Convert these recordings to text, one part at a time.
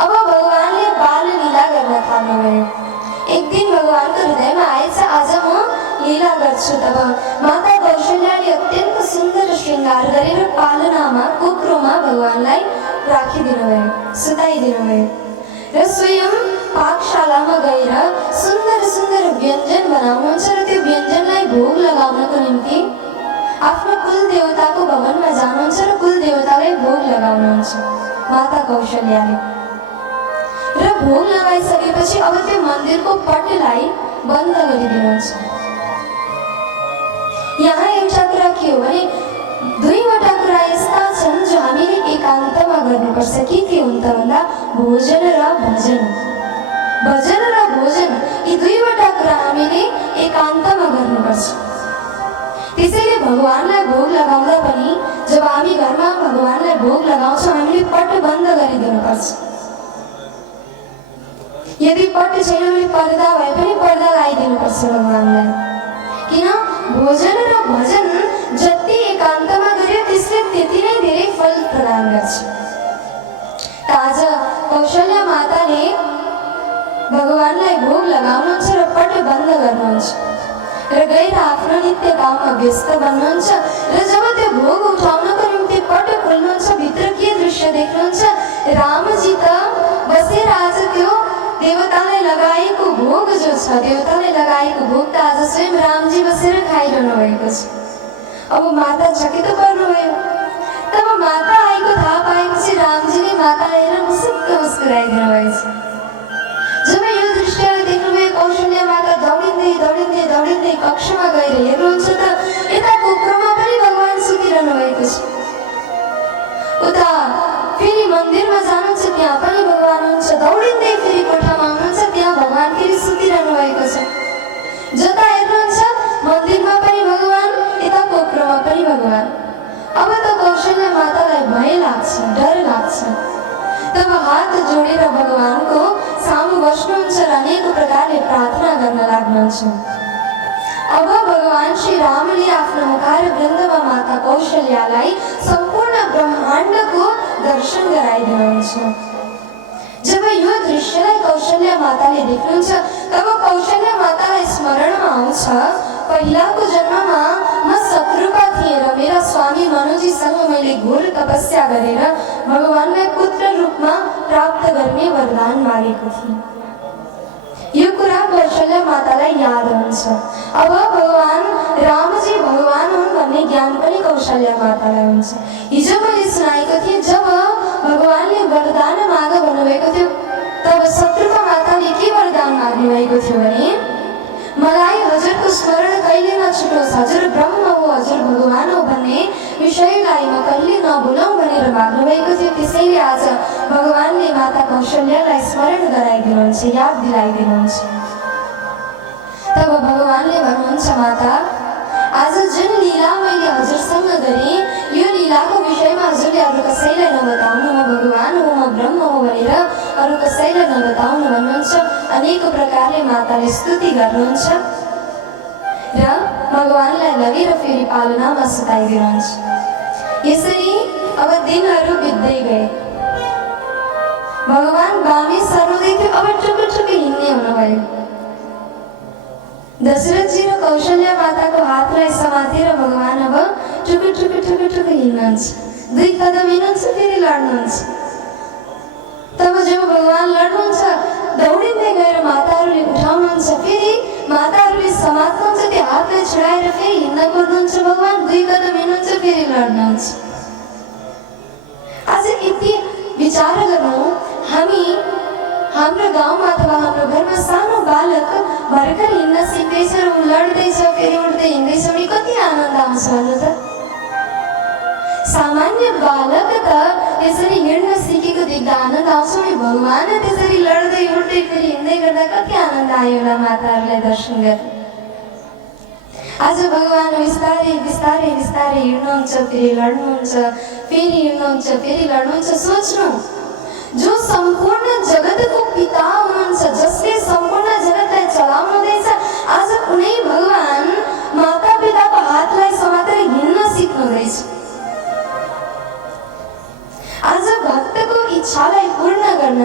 अब भगवानले बाल लीला गर्न थाल्नुभयो। एक दिन भगवानको हृदयमा आएछ, आज म लीला गर्छु। तब माता कौशल्याले अत्यन्त सुन्दर श्रृङ्गार गरेर पालनामा कोक्रोमा भगवानलाई राखिदिनुभयो, सुताइदिनुभयो र स्वयं पाकशालामा गएर सुन्दर सुन्दर व्यञ्जन बनाउनुहुन्छ र त्यो व्यञ्जनलाई भोग लगाउनको निम्ति आफ्नो कुल देवताको भवनमा जानुहुन्छ र कुल देवतालाई भोग लगाउनुहुन्छ माता कौशल्याले। र भोग लगाइसकेपछि अब त्यो मन्दिरको पटलाई बन्द गरिदिनुहुन्छ। यहाँ एउटा कुरा के हो भने दुईवटा कुरा यस्ता छन् जो हामीले एकान्तमा गर्नुपर्छ। के हुन् त भन्दा भोजन र भजन। भजन र भोजन यी दुईवटा कुरा हामीले एकान्तमा गर्नुपर्छ। त्यसैले भगवानलाई भोग लगाउँदा पनि जब हामी घरमा भगवानलाई भोग लगाउँछौँ हामीले पट बन्द गरिदिनुपर्छ। यदि पट छैन भने पर्दा भए पनि पर्दा लगाइदिनुपर्छ भगवानलाई। किन भोजन र भजन जति एकान्तमा गर्यो त्यसले त्यति नै धेरै फल प्रदान गर्छ। आज कौशल्या माताले भगवानलाई भोग लगाउनुहुन्छ र पट बन्द गर्नुहुन्छ र गएर आफ्नो नित्य काममा व्यस्त बन्नुहुन्छ र जब त्यो भोग उठाउनको निम्ति पट खोल्नुहुन्छ भित्र के दृश्य देख्नुहुन्छ? रामजी त बसेर आज त्यो देवतालाई लगाएको भोग जो छ, देवताले लगाएको भोग त आज स्वयं रामजी बसेर खाइरहनु भएको छ। अब माता चकित पर्नुभयो। तब माता आएको थाहा पाएपछि रामजीले मातालाई हेरेर मुसुक्क मुस्कुराइदिनु भएको छ। जब यो दृश्यलाई देख्नुभयो कौशल्या माता दौडिँदै दौडिँदै दौडिँदै कक्षमा गएर हेर्नुहुन्छ त यता कोक्रोमा पनि भगवान सुतिरहनु भएको छ। उता फेरि मन्दिरमा जानुहुन्छ त्यहाँ पनि भगवान हुनुहुन्छ। दौडिँदै फेरि कोठामा आउनुहुन्छ त्यहाँ भगवान फेरि सुतिरहनु भएको छ। जता हेर्नुहुन्छ मन्दिरमा पनि भगवान, यता कोक्रोमा पनि भगवान। अब त कौशल्या मातालाई भय लाग्छ, डर लाग्छ। तब हात जोडेर भगवानको सामु बस्नुहुन्छ र अनेक प्रकारले प्रार्थना गर्न लाग्नुहुन्छ। अब भगवान श्री रामले आफ्नो मुखार वृन्दमा माता कौशल्यालाई सम्पूर्ण ब्रह्माण्डको दर्शन गराइदिनुहुन्छ। जब यो दृश्यलाई कौशल्या माताले देख्नुहुन्छ तब कौशल्या मातालाई स्मरणमा आउँछ, पहिलाको जन्ममा म शत्रुपा थिएँ र मेरा स्वामी मनुजीसँग मैले घोर तपस्या गरेर भगवानलाई पुत्र रूपमा प्राप्त गर्ने वरदान मागेको थिएँ। यो कुरा कौशल्या मातालाई याद हुन्छ। अब भगवान रामजी भगवान हुन् भन्ने ज्ञान पनि कौशल्या मातालाई हुन्छ। हिजो मैले सुनाएको थिएँ जब भगवानले वरदान माग भन्नुभएको थियो तब शत्रुपा माताले के वरदान माग्नु भएको थियो भने मलाई हजुरको स्मरण कहिले नछुटोस्, हजुर ब्रह्म हो, हजुर भगवान हो भन्ने विषयलाई म कहिले नभुलौँ भनेर माग्नु भएको थियो। त्यसैले आज भगवानले माता कौशल्यालाई स्मरण गराइदिनुहुन्छ, याद दिलाइदिनुहुन्छ। तब भगवानले भन्नुहुन्छ, माता आज जुन लीला मैले हजुरसँग गरेँ यो लीलाको विषयमा हजुरले अरू कसैलाई नबताउनु, म भगवान हो, म ब्रह्म हो भनेर अरू कसैलाई नबताउनु भन्नुहुन्छ। अनेक प्रकारले माताले स्तुति गर्नुहुन्छ र भगवानलाई लगेर फेरि पालनामा सुताइदिनुहुन्छ। यसरी अब दिनहरू बित्दै गए। भगवान बामे सर्वदै थियो, अब टुकुटुकु हिँड्ने हुनुभयो। दशरथजी र कौशल्या माताको हातलाई समातेर भगवान अब टुकुटुकु हिँड्नुहुन्छ। 2 कदम हिँड्नुहुन्छ फेरि लड्नुहुन्छ। तब जब भगवान लड्नुहुन्छ दौडिँदै गएर माताहरूले उठाउनुहुन्छ, फेरि माताहरूले समात्नुहुन्छ, त्यो हातलाई छुडाएर फेरि हिँड्न कोर्नुहुन्छ। भगवान 2 कदम हिँड्नुहुन्छ फेरि लड्नुहुन्छ। आज यति विचार गर्नु, हामी हाम्रो गाउँमा अथवा हाम्रो घरमा सानो बालक भर्खर हिँड्न सिक्दैछ र ऊ लड्दैछ फेरि उठ्दै हिँड्दैछ भने कति आनन्द आउँछ भन्नु त। सामान्य बालक त त्यसरी हिँड्न सिकेको देख्दा आनन्द आउँछ भने भगवान त्यसरी लड्दै उठ्दै फेरि हिँड्दै गर्दा कति आनन्द आयो होला माताहरूलाई दर्शन गर्दा। आज भगवान बिस्तारै बिस्तारै बिस्तारै हिँड्नुहुन्छ, फेरि लड्नुहुन्छ, फेरि हिँड्नुहुन्छ, फेरि लड्नुहुन्छ। सोच्नु, जो सम्पूर्ण जगतको पिता हुनुहुन्छ, जसले सम्पूर्ण जगतलाई चलाउनुहुँदैछ, आज उनै भगवान माता पिताको हातलाई समातेर हिँड्न सिक्नुहुँदैछ। आज भक्तको इच्छालाई पूर्ण प्रसन्न गर्न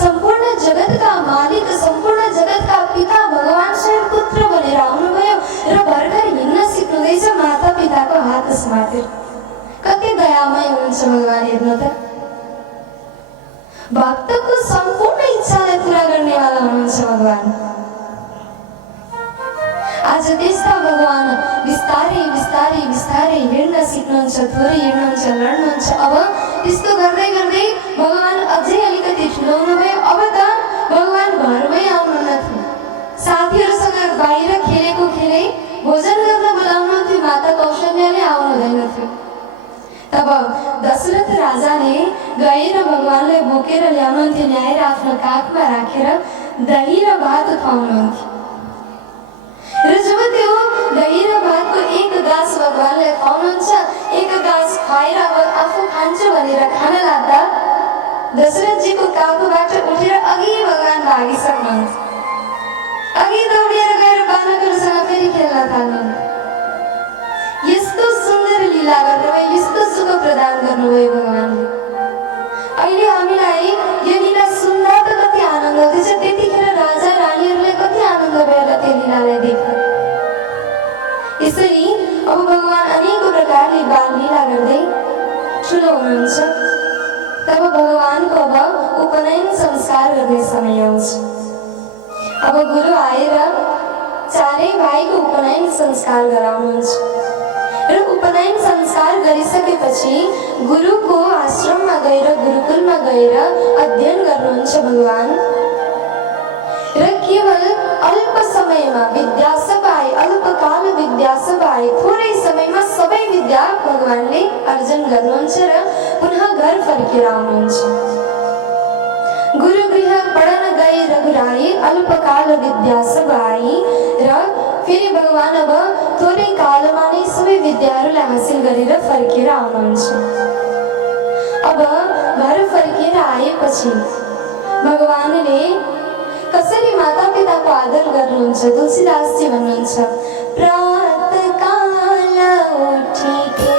सम्पूर्ण जगतका मालिक सम्पूर्ण जगतका पिता भगवान स्वयं पुत्र बनेर आउनुभयो र भर्खर हिँड्न सिक्नुहुँदैछ माता पिताको हात समातेर। कति दयामय हुनुहुन्छ भगवान, हेर्नु त। भक्तको सम्पूर्ण इच्छालाई पूरा गर्नेवाला हुनुहुन्छ भगवान। आज त्यस्ता भगवान बिस्तारै बिस्तारै बिस्तारै हिँड्न सिक्नुहुन्छ, थोरै हिँड्नुहुन्छ, लड्नुहुन्छ। अब त्यस्तो गर्दै गर्दै भगवान अझै अलिकति ठुलो हुनुभयो। अब त भगवान घरमै आउनुहुन्न थियो, साथीहरूसँग बाहिर खेलेको खेलै भोजन गर्न बोलाउनुहुन्थ्यो, माता कौशल्याले आउनुहुँदैन थियो। तब दशरथ राजाले गएर भगवानलाई बोकेर ल्याउनुहुन्थ्यो, ल्याएर आफ्नो काखमा राखेर दही र भात खुवाउनुहुन्थ्यो। र जब त्यो दही र भातको एक गाँस भगवानलाई खुवाउनुहुन्छ, एक गाँस खुवाएर अब आफू खान्छु भनेर खान लाग्दा दशरथजीको काखबाट उठेर अघि भगवान भागिसक्नुहुन्छ। अघि दौडेर गएर बालकहरूसँग फेरि खेल्न थाल्नुहुन्छ। यस्तो सुन्दर लीला गर्नुभयो, यस्तो सुख प्रदान गर्नुभयो भगवानले। अहिले हामीलाई यो लीला सुन्दा त कति आनन्द आउँदैछ, त्यतिखेर राजा रानीहरूलाई कति आनन्द भयो होला त्यो लीलालाई देखेर। यसरी अब भगवान अनेक प्रकारले बाल लीला गर्दै ठुलो हुनुहुन्छ। तब भगवानको अब उपनयन संस्कार गर्ने समय आउँछ। अब गुरु आएर चारै भाइको उपनयन संस्कार गराउनुहुन्छ र उपनयन संस्कार गरिसकेपछि गुरुको आश्रममा गएर गुरुकुलमा गएर अध्ययन गर्नुहुन्छ भगवान। र केवल अल्प समयमा विद्या सपाए, अल्पकाल विद्या सपाए, थोरै समयमा सबै विद्या भगवानले अर्जन गर्नुहुन्छ र पुनः घर फर्केर आउनुहुन्छ। गुरुगृह पढन गए रघुराई, अल्पकाल विद्या सपाई। र फेरि भगवान अब थोरै कालमा नै सबै विद्याहरूलाई हासिल गरेर फर्केर आउनुहुन्छ। अब घर फर्केर आएपछि भगवानले कसरी माता पिताको आदर गर्नुहुन्छ, तुलसीदासजी भन्नुहुन्छ, प्रातःकाल उठिके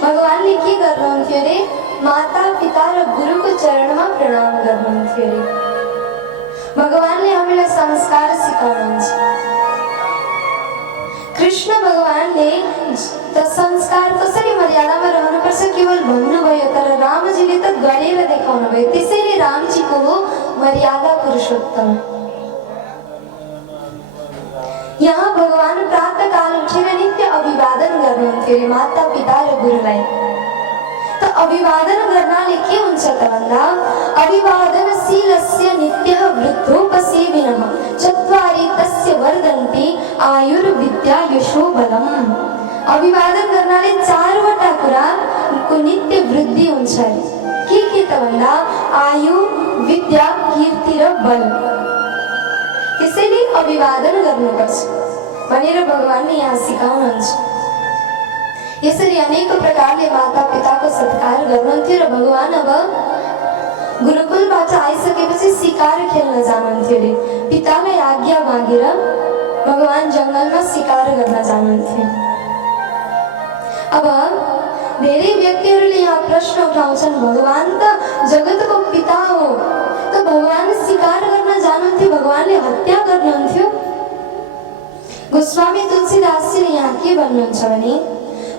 भगवानले के गर्नुहुन्थ्यो अरे माता पिता र गुरुको चरणमा प्रणाम गर्नुहुन्थ्यो अरे। भगवानले हामीलाई संस्कार सिकाउनुहुन्छ। कृष्ण भगवानले त संस्कार कसरी मर्यादामा रहनुपर्छ केवल भन्नुभयो, तर रामजीले त गरेर देखाउनु भयो। त्यसैले रामजीको हो मर्यादा पुरुषोत्तम। यहाँ भगवान प्रातःकाल उठेर नित्य अभिवादन गर्नुहुन्थ्यो अरे माता पिता र गुरुलाई। त अभिवादन गर्नाले के हुन्छ त भन्दा अभिवादनशीलस्य नित्यः वृद्धोपसेविनः चत्वारि तस्य वर्धन्ति आयुर्विद्या यशोबलम्। अभिवादन गर्नाले चारवटा कुराको नित्य वृद्धि हुन्छ। के त भन्दा आयु, विद्या, कीर्ति र बल। त्यसैले अभिवादन गर्नुपर्छ भनेर भगवानले यहाँ सिकाउनुहुन्छ। यसरी अनेक प्रकारले माता पिताको सत्कार गर्नुहुन्थ्यो र भगवान अब गुरुकुलबाट आइसकेपछि शिकार खेल्न जानुहुन्थ्यो अरे। पितालाई आज्ञा मागेर भगवान जङ्गलमा शिकार गर्न जानुहुन्थ्यो। अब धेरै व्यक्तिहरूले यहाँ प्रश्न उठाउँछन्, भगवान त जगतको पिता हो, त भगवान शिकार गर्न जानुहुन्थ्यो, भगवानले हत्या गर्नुहुन्थ्यो? गोस्वामी तुलसीदासजीले यहाँ के भन्नुहुन्छ भने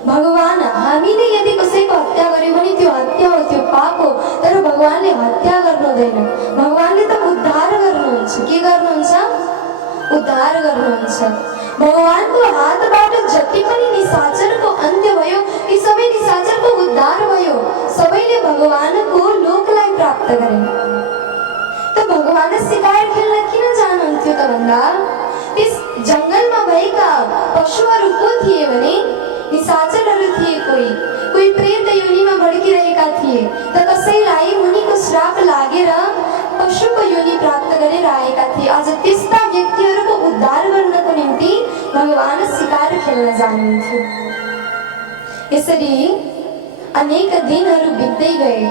भगवान हामीले यदि कसैको हत्या गर्यो भने त्यो हत्या हो, त्यो पाप हो। तर भगवानले हत्या गर्नु हुँदैन। भगवानले त उद्धार गर्नुहुन्छ। के गर्नुहुन्छ? उद्धार गर्नुहुन्छ। भगवानको हातबाट जति पनि निशाचरको अन्त्य भयो, ती सबै निशाचरको उद्धार भयो। सबैले भगवानको लोकलाई प्राप्त गरे। त भगवान सिकाएर खेल्न किन जानुहुन्थ्यो त भन्दा त्यस जङ्गलमा भएका पशुहरू को थिए भने निशाचरहरू थिए। कोही प्रेत योनिमा भड्किरहेका थिए। त कसैलाई मुनिको श्राप लागेर पशुको योनि प्राप्त गरेर आएका थिए। आज त्यस्ता व्यक्तिहरूको उद्धार गर्नको निम्ति भगवान सिकाएर खेल्न जानुहुन्थ्यो। यसरी अनेक दिनहरू बित्दै गए।